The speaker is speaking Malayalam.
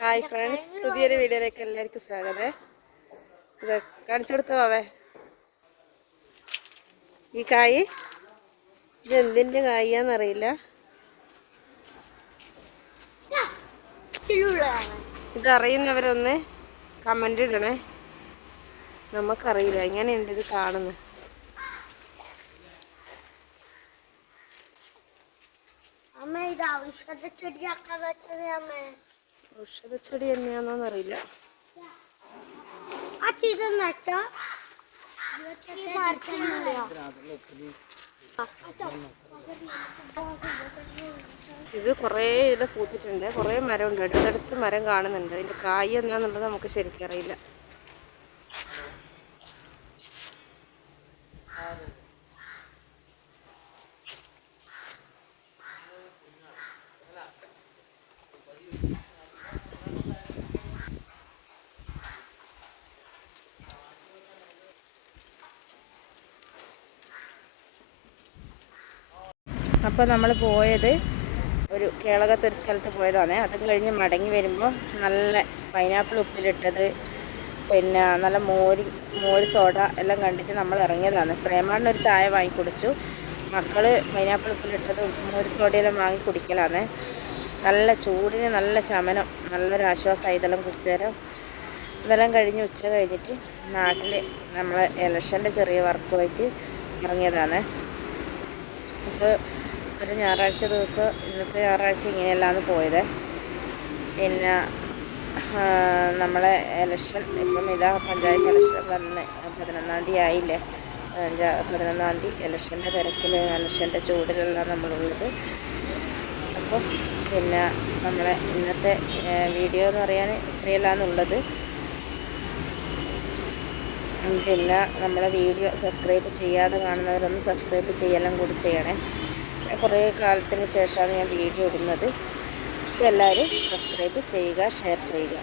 ഹായ് ഫ്രണ്ട്സ്, പുതിയൊരു വീഡിയോയിലേക്ക് എല്ലാവർക്കും സ്വാഗതം. ഇത് കാണിച്ചു കൊടുത്തവേ ഈ കായ്, ഇത് എന്തിൻ്റെ കായാന്നറിയില്ല. ഇതറിയുന്നവരൊന്ന് കമൻ്റ് ഇടണേ. നമുക്കറിയില്ല എങ്ങനെയുണ്ട് ഇത് കാണുന്നത്. ഔഷധച്ചെടി തന്നെയാണോന്നറിയില്ല. ഇത് കുറേ ഇത് പൂത്തിട്ടുണ്ട്, കുറേ മരമുണ്ട്, അടുത്തടുത്ത് മരം കാണുന്നുണ്ട്. അതിൻ്റെ കായ് എന്നാന്നുള്ളത് നമുക്ക് ശരിക്കും അറിയില്ല. അപ്പോൾ നമ്മൾ പോയത് ഒരു കേളകത്തൊരു സ്ഥലത്ത് പോയതാണ്. അതും കഴിഞ്ഞ് മടങ്ങി വരുമ്പോൾ നല്ല പൈനാപ്പിൾ ഉപ്പിലിട്ടത്, പിന്നെ നല്ല മോര് സോഡ എല്ലാം കണ്ടിട്ട് നമ്മൾ ഇറങ്ങിയതാണ്. പ്രേമാടിനൊരു ചായ വാങ്ങി കുടിച്ചു. മക്കൾ പൈനാപ്പിൾ ഉപ്പിലിട്ടത് മോര് സോഡയെല്ലാം വാങ്ങി കുടിക്കലാണ്. നല്ല ചൂടിന് നല്ല ശമനം, നല്ലൊരാശ്വാസമായി ഇതെല്ലാം കുടിച്ചു തരാം. ഇതെല്ലാം കഴിഞ്ഞ് ഉച്ച കഴിഞ്ഞിട്ട് നാട്ടിൽ നമ്മൾ ഇലക്ഷൻ്റെ ചെറിയ വർക്കുമായിട്ട് ഇറങ്ങിയതാണ്. അപ്പോൾ ഒരു ഞായറാഴ്ച ദിവസം, ഇന്നത്തെ ഞായറാഴ്ച ഇങ്ങനെയല്ലാന്ന് പോയത്. പിന്നെ നമ്മളെ ഇലക്ഷൻ ഇപ്പം ഇതാ പഞ്ചായത്ത് ഇലക്ഷൻ വന്ന് 11-ാം തീയതി ആയില്ലേ. 11-ാം തീയതി ഇലക്ഷൻ്റെ തിരക്കിൽ, ഇലക്ഷൻ്റെ ചൂടിലെല്ലാം നമ്മളുള്ളത്. അപ്പോൾ പിന്നെ നമ്മളെ ഇന്നത്തെ വീഡിയോ എന്ന് പറയാൻ ഇത്രയെല്ലാന്നുള്ളത്. പിന്നെ നമ്മളെ വീഡിയോ സബ്സ്ക്രൈബ് ചെയ്യാതെ കാണുന്നവരൊന്ന് സബ്സ്ക്രൈബ് ചെയ്യെല്ലാം കൂടി ചെയ്യണേ. കുറേ കാലത്തിന് ശേഷമാണ് ഞാൻ വീഡിയോ ഇടുന്നത്. എല്ലാവരും സബ്സ്ക്രൈബ് ചെയ്യുക, ഷെയർ ചെയ്യുക.